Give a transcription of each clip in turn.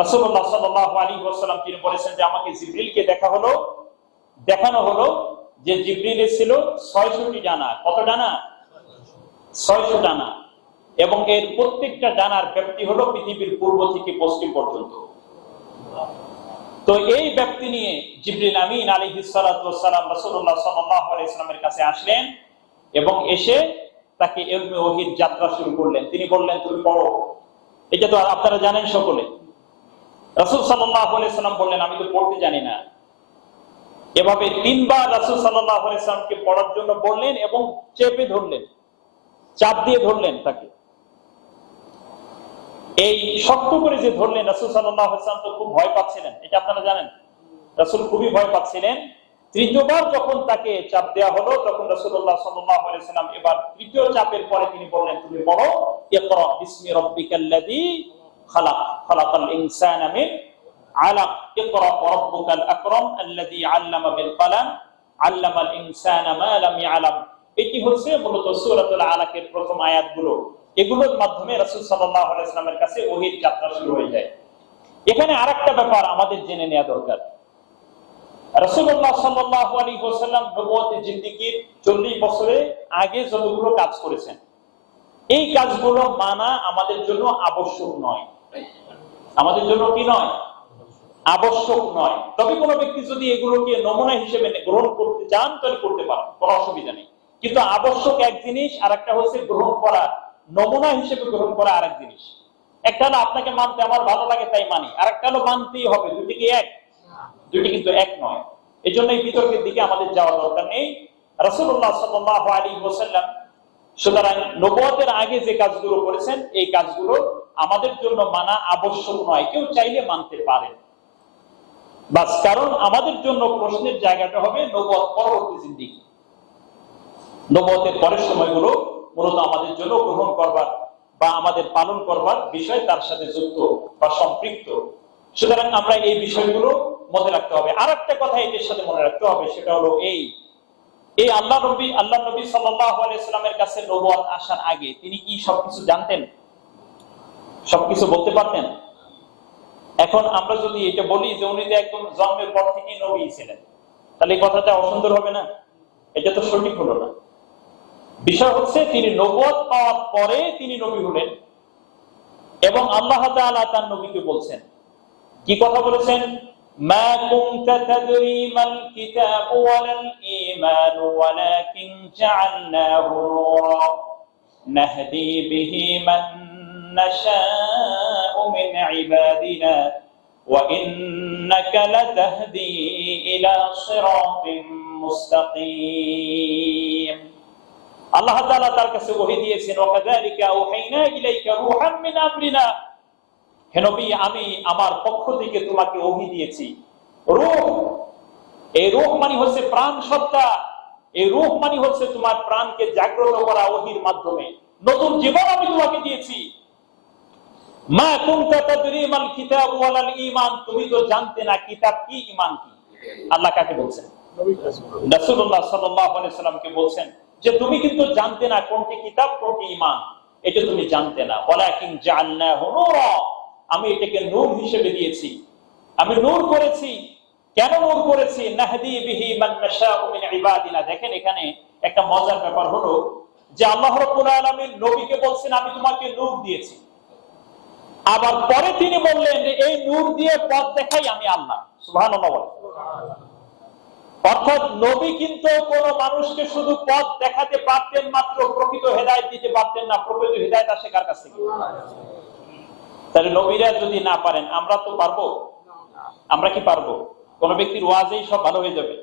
রাসূলুল্লাহ সাল্লাল্লাহু আলাইহি ওয়াসাল্লাম তিনি বলেছেন যে আমাকে জিবরিলকে দেখানো হলো যে জিবরিলের ছিল 600টি ডানা। কত ডানা? 600 ডানা। এবং এর প্রত্যেকটা ডানার ব্যাপ্তি হলো পৃথিবীর পূর্ব থেকে পশ্চিম পর্যন্ত। তো এই ব্যাপ্তি নিয়ে জিবরিল আমিন আলাইহিস সালাতু ওয়াস সালাম রাসূলুল্লাহ সাল্লাল্লাহু আলাইহি ওয়াসাল্লামের কাছে আসলেন এবং এসে তাকে ইলমে ওহীর যাত্রা শুরু করলেন। তিনি বললেন তুমি পড়ো। এটা তো আপনারা জানেন সকলে। রাসূল সাল্লাল্লাহু আলাইহি ওয়াসাল্লাম বললেন আমি তো পড়তে জানি না। এভাবে 3 বার রাসূল সাল্লাল্লাহু আলাইহি ওয়াসাল্লামকে পড়ার জন্য বললেন এবং চেপে ধরলেন, চাপ দিয়ে ধরলেন তাকে। এই শক্ত করে যে ধরলেন, রাসূল সাল্লাল্লাহু আলাইহি ওয়াসাল্লাম তো খুব ভয় পাচ্ছিলেন, এটা আপনারা জানেন। রাসূল খুবই ভয় পাচ্ছিলেন। তৃতীয়বার যখন তাকে চাপ দেওয়া হলো তখন রাসূলুল্লাহ সাল্লাল্লাহু আলাইহি ওয়াসাল্লাম এবার তৃতীয় চাপের পরে তিনি বললেন তুমি পড়ো ইকরা বিসমি রাব্বিকাল্লাযী খালাক খালাকাল ইনসানা মিন আলাক ইকরা রাব্বুকাল আকরাম আল্লাযী আল্লামা বিল কলম আল্লামাল ইনসানা মা লাম ইয়ালাম। এটি হচ্ছে মূলত সূরাতুল আলাকের প্রথম আয়াতগুলো। এগুলোর মাধ্যমে রাসূল সাল্লাল্লাহু আলাইহি ওয়াসাল্লামের কাছে ওহীর যাত্রা শুরু হয়ে যায়। এখানে আরেকটা ব্যাপার আমাদের জেনে নেওয়া দরকার। রাসূলুল্লাহ সাল্লাল্লাহু আলাইহি ওয়াসাল্লাম নবুয়তের জিন্দেগীর 40 বছরে আগে যতগুলো কাজ করেছেন, এই কাজগুলো মানা আমাদের জন্য আবশ্যক নয়। আমাদের জন্য কি নয়? আবশ্যক নয়। তবে কোনো ব্যক্তি যদি এগুলোকে নমুনা হিসেবে গ্রহণ করতে চান তাহলে করতে পারেন, কোনো অসুবিধা নেই। কিন্তু আবশ্যক এক জিনিস, আর একটা হচ্ছে গ্রহণ করা, নমুনা হিসেবে গ্রহণ করা আরেক জিনিস। একটা হলো আপনাকে মানতে আমার ভালো লাগে তাই মানি, আর একটা হলো মানতেই হবে। দুটি কি এক? দুটি কিন্তু এক নয়। এই জন্য এই বিতর্কের দিকে আমাদের যাওয়ার দরকার নেই। রাসূলুল্লাহ সাল্লাল্লাহু আলাইহি ওয়াসাল্লাম সুতরাং নবুয়তের আগে যে কাজগুলো করেছেন এই কাজগুলো আমাদের জন্য মানা আবশ্যক নয়, কেউ চাইলে মানতে পারেন বাস। কারণ আমাদের জন্য প্রশ্নের জায়গাটা হবে নবুয়ত পরবর্তী জিন্দেগি, নবুয়তের পরের সময়গুলো মূলত আমাদের জন্য গ্রহণ করবার বা আমাদের পালন করবার বিষয় তার সাথে যুক্ত বা সম্পৃক্ত। সুতরাং আমরা এই বিষয়গুলো মনে রাখতে হবে। আর একটা কথা এটির সাথে মনে রাখতে হবে, সেটা হলো এই আল্লাহ নবী সাল্লাল্লাহু আলাইহি ওয়াসাল্লামের কাছে নবুয়ত আসার আগে তিনি কি সবকিছু জানতেন? সবকিছু বলতে পারতেন? এখন আমরা যদি এটা বলি যে উনি তো একদম জন্মের পর থেকেই নবী ছিলেন, তাহলে এই কথাটা অসুন্দর হবে না? এটা তো সঠিক হলো না। বিষয় হচ্ছে তিনি নবুয়ত পাওয়ার পরে তিনি নবী হলেন এবং আল্লাহ তাআলা তার নবীকে বলছেন, কি কথা বলেছেন? মা কুনতা তাদরি মাল কিতাবু ওয়ালাল ঈমানু ওয়ালাকিন জাআলনাহু নূরা নাহদি বিহি মান নাশাউ মিন ইবাদিনা ওয়া ইন্নাকা লাতাহদি ইলা সিরাতিন মুস্তাকিম। আল্লাহ তাআলা তার কাছে ওহী দিয়েছেন, ওয়া কাযালিকা আওহাইনা ইলাইকা রূহাম মিন আমরিনা, হে নবী আমি আমার পক্ষ থেকে তোমাকে ওহী দিয়েছি। রূহ, এই রূহ মানে হচ্ছে প্রাণ সত্তা। এই রূহ মানে হচ্ছে তোমার প্রাণকে জাগ্রত করা ওহীর মাধ্যমে। নতুন জীবন আমি তোমাকে দিয়েছি। মা কুনতা তাদরি মাল কিতাব ওয়ালাল ঈমান, তুমি তো জানতে না কিতাব কি, ঈমান কি। আল্লাহ কাকে বলছেন? রাসূলুল্লাহ সাল্লাল্লাহু আলাইহি ওয়াসাল্লামকে বলছেন যে তুমি কিন্তু জানতে না কোনটি কিতাব কোনটি ঈমান, এটা তুমি জানতে না। ওয়ালাকিন জাআলনাহু নূরা, আমি এটাকে নূর হিসেবে দিয়েছি, আমি নূর করেছি। কেন নূর করেছি? নাহদি বিহি মান নাশাউ মিন ইবাদিনা। দেখেন এখানে একটা মজার ব্যাপার হলো যে আল্লাহ রাব্বুল আলামিন নবীকে বলছেন আমি তোমাকে নূর দিয়েছি, আবার পরে তিনি বললেন যে এই নূর দিয়ে পথ দেখাই আমি আল্লাহ। সুবহানাল্লাহ। অর্থাৎ নবী কিন্তু কোন মানুষকে শুধু পথ দেখাতে পারতেন মাত্র, প্রকৃত হেদায়েত দিতে পারতেন না। প্রকৃত হেদায়েত আসে কার কাছ থেকে? তাহলে নবীরা যদি না পারেন আমরা তো পারবো? আমরা কি পারবো? কোন ব্যক্তির ওয়াজেই সব ভালো হয়ে যাবে?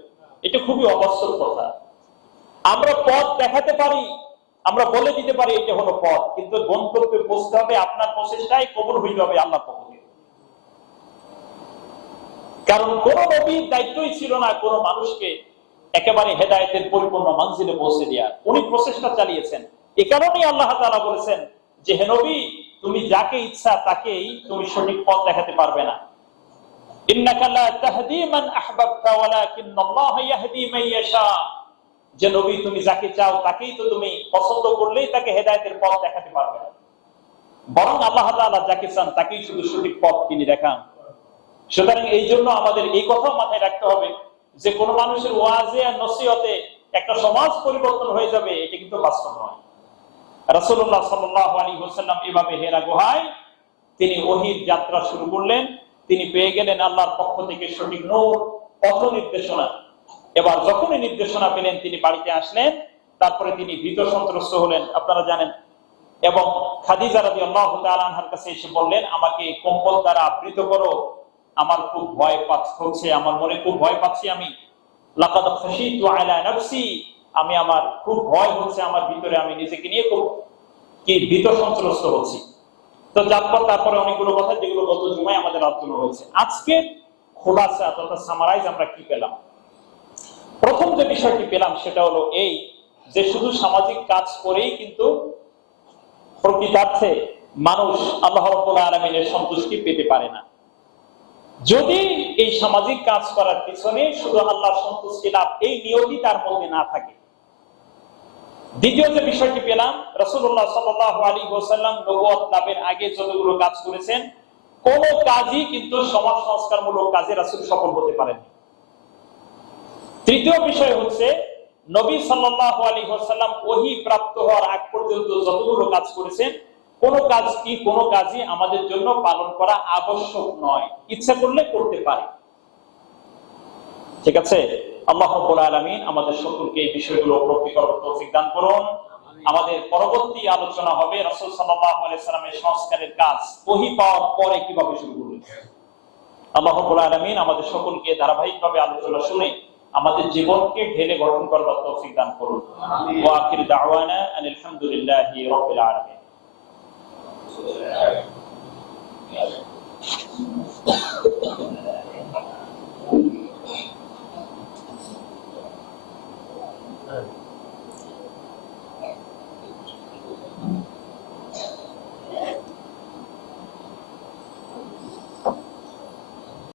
এটা খুবই অবাস্তব কথা। আমরা পথ দেখাতে পারি, আমরা বলে দিতে পারি এটা হলো পথ, কিন্তু গন্তব্যে পৌঁছতে হবে আপনার প্রচেষ্টায় কবুল হয়ে যাবে আল্লাহর পক্ষ থেকে। কারণ কোন নবীর দায়িত্বই ছিল না কোন মানুষকে একেবারে হেদায়েতের পরিপূর্ণ মানজিলে পৌঁছে দেওয়া। উনি প্রচেষ্টা চালিয়েছেন। এ কারণেই আল্লাহ তাআলা বলেছেন যে হে নবী তুমি যাকে ইচ্ছা তাকেই তুমি সঠিক পথ দেখাতে পারবে না। ইন্নাকা লা তাহদি মান আহবাবতা ওয়ালাকিন্নাল্লাহা ইয়াহদি মান ইয়াশা, যে নবী তুমি যাকে চাও তাকেই তো তুমি পছন্দ করলেই তাকে হেদায়েতের পথ দেখাতে পারবে না। বরং আল্লাহ তাআলা যাকে চান তাকেই শুধু সঠিক পথ তিনি দেখান। সুতরাং এই জন্য আমাদের এই কথা মাথায় রাখতে হবে যে কোন মানুষের ওয়াজে আর নসিহতে একটা সমাজ পরিবর্তন হয়ে যাবে, এটা কিন্তু বাস্তব নয়। রাসূলুল্লাহ সাল্লাল্লাহু আলাইহি ওয়াসাল্লাম এভাবে হেরা গুহায় তিনি ওহীর যাত্রা শুরু করলেন। তিনি পেয়ে গেলেন আল্লাহর পক্ষ থেকে সঠিক নূর, পথ নির্দেশনা। এবার যখনই নির্দেশনা পেলেন তিনি বাড়িতে আসলেন, তারপরে তিনি ভীত সন্ত্রস্ত হলেন, আপনারা জানেন। এবং খাদিজা রাদিয়াল্লাহু তাআলা আনহার কাছে এসে বললেন, আমাকে কম্বল দ্বারা আবৃত করো, আমার খুব ভয় হচ্ছে, আমার মনে খুব ভয় পাচ্ছি, আমি লাকাদ খাশিতু আলা নাফসি, আমি আমার খুব ভয় হচ্ছে, আমার ভিতরে আমি নিজেকে নিয়ে খুব ভীত সন্ত্রস্ত হচ্ছি। তো তারপরে অনেকগুলো কথা যেগুলো গত জুমায় আমাদের আলোচনা হয়েছে। আজকে খোলাসা তথা সামারাইজ আমরা কি পেলাম? প্রথম যে বিষয়টি পেলাম সেটা হলো এই যে শুধু সামাজিক কাজ করেই কিন্তু প্রকৃতার্থে মানুষ আল্লাহ রাব্বুল আলামিনের সন্তুষ্টি পেতে পারে না। যদি এই সামাজিক কাজ করার পিছনে শুধু আল্লাহর সন্তুষ্টি লাভ এই নিয়তি তার মধ্যে না থাকে। দ্বিতীয় যে বিষয়টি পেলাম, রাসূলুল্লাহ সাল্লাল্লাহু আলাইহি ওয়াসাল্লাম নবুয়ত লাভের আগে যতগুলো কাজ করেছেন কোন কাজই কিন্তু সমাজ সংস্কারমূলক কাজে রাসূল সফল হতে পারেন। তৃতীয় বিষয় হচ্ছে নবী সাল্লাল্লাহু আলাইহি ওয়াসাল্লাম ওহী প্রাপ্ত হওয়ার আগ পর্যন্ত যতগুলো কাজ করেছেন কোন কাজই আমাদের জন্য পালন করা আবশ্যক নয়, ইচ্ছা করলে করতে পারে। ঠিক আছে? আল্লাহ রাব্বুল আলামিন আমাদের সকলকে এই বিষয়গুলো উপলব্ধি করার তৌফিক দান করুন। আমাদের পরবর্তী আলোচনা হবে রাসূল সাল্লাল্লাহু আলাইহি সাল্লামের সংস্কারের কাজ ওহী পাওয়ার পরে কিভাবে শুরু করলেন। আল্লাহ রাব্বুল আলামিন আমাদের সকলকে ধারাবাহিকভাবে আলোচনা শুনে আমাদের জীবনকে ঢেলে গঠন করার তৌফিক দান করুন। ওয়া আখির দাওয়ানা আনিল হামদুলিল্লাহি রাব্বিল আলামিন।